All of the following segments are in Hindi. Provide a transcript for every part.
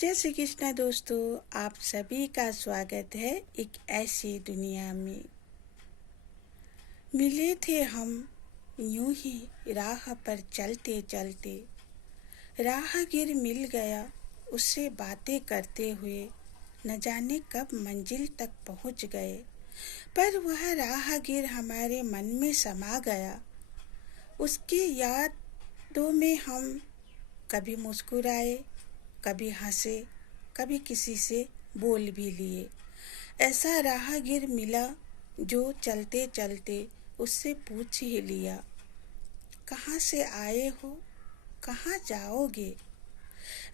जय श्री कृष्ण दोस्तों, आप सभी का स्वागत है एक ऐसी दुनिया में। मिले थे हम यूं ही राह पर चलते चलते, राहगीर मिल गया उससे बातें करते हुए। न जाने कब मंजिल तक पहुंच गए, पर वह राहगीर हमारे मन में समा गया। उसकी यादों में हम कभी मुस्कुराए, कभी हंसे, कभी किसी से बोल भी लिए। ऐसा राहगीर मिला जो चलते चलते उससे पूछ ही लिया, कहाँ से आए हो, कहाँ जाओगे।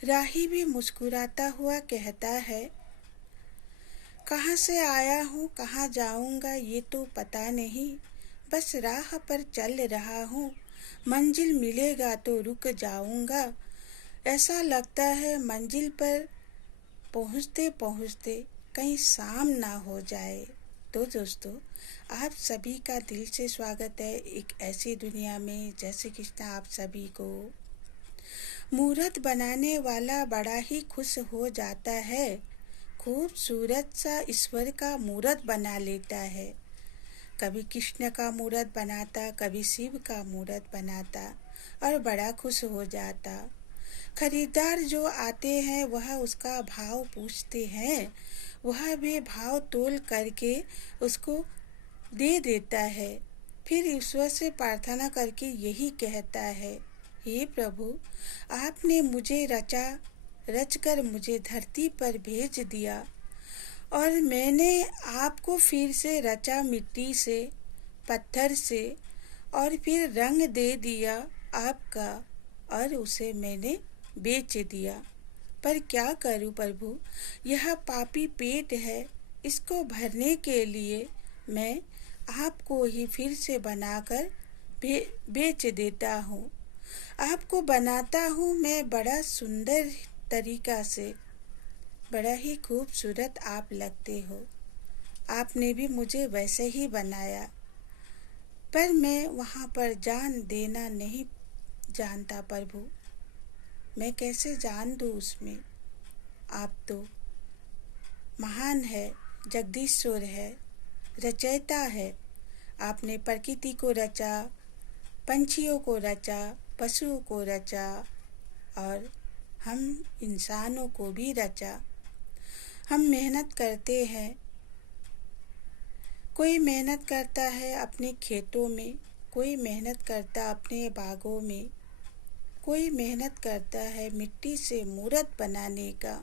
राही भी मुस्कुराता हुआ कहता है, कहाँ से आया हूँ कहाँ जाऊँगा ये तो पता नहीं, बस राह पर चल रहा हूँ, मंजिल मिलेगा तो रुक जाऊँगा। ऐसा लगता है मंजिल पर पहुँचते पहुँचते कहीं शाम ना हो जाए। तो दोस्तों, आप सभी का दिल से स्वागत है एक ऐसी दुनिया में। जय श्री कृष्ण आप सभी को। मूर्त बनाने वाला बड़ा ही खुश हो जाता है, खूबसूरत सा ईश्वर का मूर्त बना लेता है। कभी कृष्ण का मूर्त बनाता, कभी शिव का मूर्त बनाता और बड़ा खुश हो जाता। खरीदार जो आते हैं वह उसका भाव पूछते हैं, वह भी भाव तोल करके उसको दे देता है। फिर ईश्वर से प्रार्थना करके यही कहता है, हे प्रभु, आपने मुझे रचकर मुझे धरती पर भेज दिया और मैंने आपको फिर से रचा मिट्टी से, पत्थर से और फिर रंग दे दिया आपका और उसे मैंने बेच दिया। पर क्या करूं प्रभु, यह पापी पेट है, इसको भरने के लिए मैं आपको ही फिर से बनाकर बेच देता हूँ। आपको बनाता हूँ मैं बड़ा सुंदर तरीका से, बड़ा ही खूबसूरत आप लगते हो। आपने भी मुझे वैसे ही बनाया, पर मैं वहाँ पर जान देना नहीं जानता प्रभु। मैं कैसे जान दूँ उसमें। आप तो महान है, जगदीश्वर है, रचयिता है। आपने प्रकृति को रचा, पंछियों को रचा, पशुओं को रचा और हम इंसानों को भी रचा। हम मेहनत करते हैं, कोई मेहनत करता है अपने खेतों में, कोई मेहनत करता अपने बागों में, कोई मेहनत करता है मिट्टी से मूर्त बनाने का।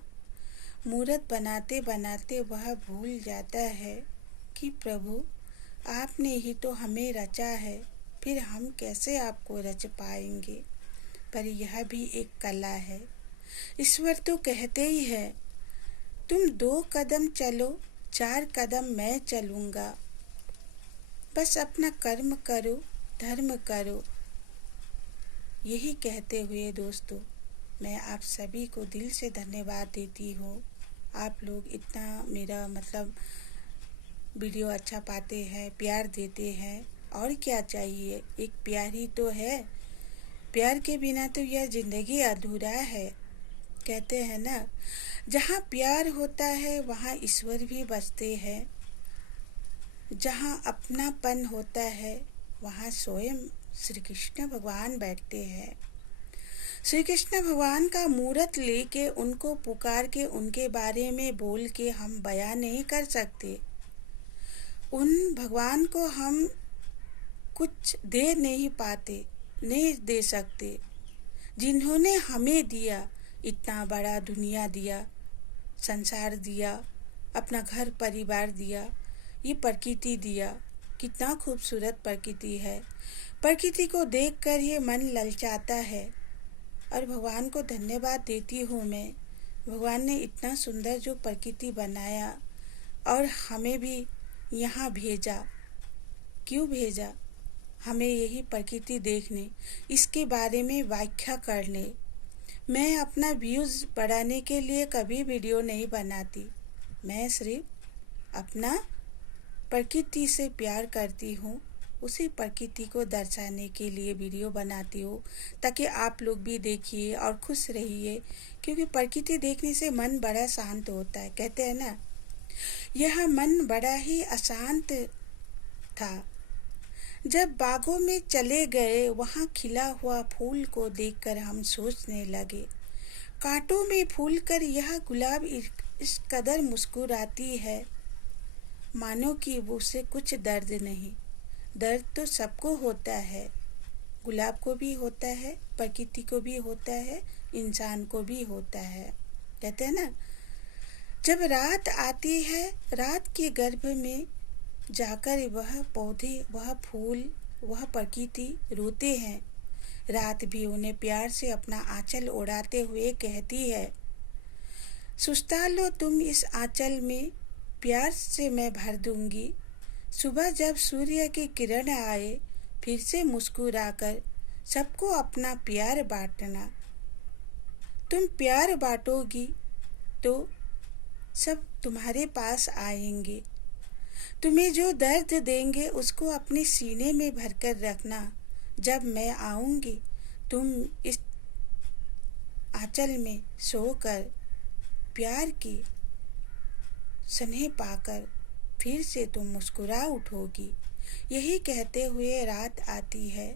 मूर्त बनाते बनाते वह भूल जाता है कि प्रभु आपने ही तो हमें रचा है, फिर हम कैसे आपको रच पाएंगे। पर यह भी एक कला है। ईश्वर तो कहते ही है, तुम 2 कदम चलो 4 कदम मैं चलूँगा, बस अपना कर्म करो, धर्म करो। यही कहते हुए दोस्तों, मैं आप सभी को दिल से धन्यवाद देती हूँ। आप लोग इतना मेरा वीडियो अच्छा पाते हैं, प्यार देते हैं, और क्या चाहिए। एक प्यार ही तो है, प्यार के बिना तो यह ज़िंदगी अधूरा है। कहते हैं ना, जहाँ प्यार होता है वहाँ ईश्वर भी बसते हैं, जहाँ अपनापन होता है वहाँ स्वयं श्री कृष्ण भगवान बैठते हैं। श्री कृष्ण भगवान का मूर्त लेके उनको पुकार के उनके बारे में बोल के हम बयान नहीं कर सकते। उन भगवान को हम कुछ दे नहीं पाते, नहीं दे सकते। जिन्होंने हमें दिया, इतना बड़ा दुनिया दिया, संसार दिया, अपना घर परिवार दिया, ये प्रकृति दिया, कितना खूबसूरत प्रकृति है। प्रकृति को देखकर ही मन ललचाता है और भगवान को धन्यवाद देती हूँ मैं। भगवान ने इतना सुंदर जो प्रकृति बनाया और हमें भी यहाँ भेजा। क्यों भेजा? हमें यही प्रकृति देखने, इसके बारे में व्याख्या करने। मैं अपना व्यूज़ बढ़ाने के लिए कभी वीडियो नहीं बनाती। मैं सिर्फ अपना प्रकृति से प्यार करती हूँ, उसी प्रकृति को दर्शाने के लिए वीडियो बनाती हूँ, ताकि आप लोग भी देखिए और खुश रहिए, क्योंकि प्रकृति देखने से मन बड़ा शांत होता है। कहते हैं ना, यह मन बड़ा ही अशांत था। जब बागों में चले गए, वहाँ खिला हुआ फूल को देखकर हम सोचने लगे, कांटों में फूल कर यह गुलाब इस कदर मुस्कुराती है, मानो कि उसे कुछ दर्द नहीं। दर्द तो सबको होता है, गुलाब को भी होता है, प्रकृति को भी होता है, इंसान को भी होता है। कहते हैं ना, जब रात आती है, रात के गर्भ में जाकर वह पौधे, वह फूल, वह प्रकृति रोते हैं। रात भी उन्हें प्यार से अपना आंचल ओढ़ाते हुए कहती है, सुस्ता लो तुम इस आंचल में, प्यार से मैं भर दूंगी। सुबह जब सूर्य की किरण आए, फिर से मुस्कुराकर सबको अपना प्यार बांटना। तुम प्यार बांटोगी तो सब तुम्हारे पास आएंगे। तुम्हें जो दर्द देंगे उसको अपने सीने में भरकर रखना। जब मैं आऊंगी, तुम इस आंचल में सोकर प्यार की स्नेह पाकर फिर से तुम मुस्कुरा उठोगी। यही कहते हुए रात आती है।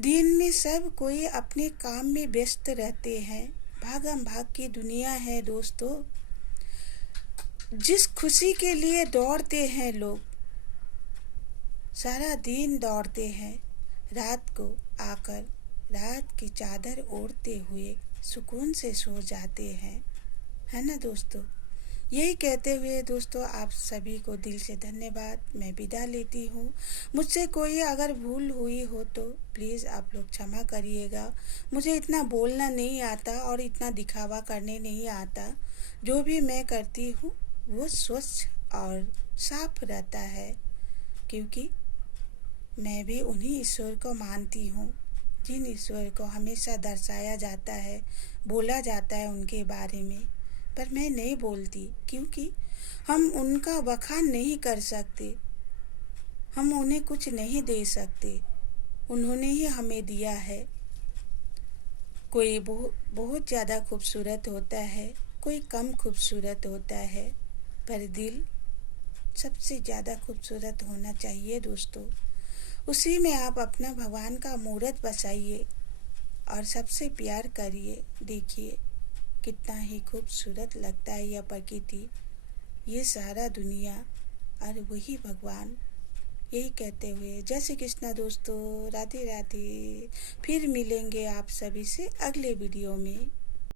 दिन में सब कोई अपने काम में व्यस्त रहते हैं। भागम भाग की दुनिया है दोस्तों। जिस खुशी के लिए दौड़ते हैं लोग, सारा दिन दौड़ते हैं, रात को आकर रात की चादर ओढ़ते हुए सुकून से सो जाते हैं, है ना दोस्तों। यही कहते हुए दोस्तों, आप सभी को दिल से धन्यवाद। मैं विदा लेती हूँ। मुझसे कोई अगर भूल हुई हो तो प्लीज़ आप लोग क्षमा करिएगा। मुझे इतना बोलना नहीं आता और इतना दिखावा करने नहीं आता। जो भी मैं करती हूँ वो स्वच्छ और साफ रहता है, क्योंकि मैं भी उन्हीं ईश्वर को मानती हूँ जिन ईश्वर को हमेशा दर्शाया जाता है, बोला जाता है उनके बारे में। पर मैं नहीं बोलती, क्योंकि हम उनका बखान नहीं कर सकते, हम उन्हें कुछ नहीं दे सकते, उन्होंने ही हमें दिया है। कोई बहुत ज़्यादा खूबसूरत होता है, कोई कम खूबसूरत होता है, पर दिल सबसे ज़्यादा खूबसूरत होना चाहिए दोस्तों। उसी में आप अपना भगवान का मूर्त बसाइए और सबसे प्यार करिए। देखिए कितना ही खूबसूरत लगता है यह प्रकृति, ये सारा दुनिया और वही भगवान। यही कहते हुए जय श्री कृष्णा दोस्तों, राधे राधे। फिर मिलेंगे आप सभी से अगले वीडियो में।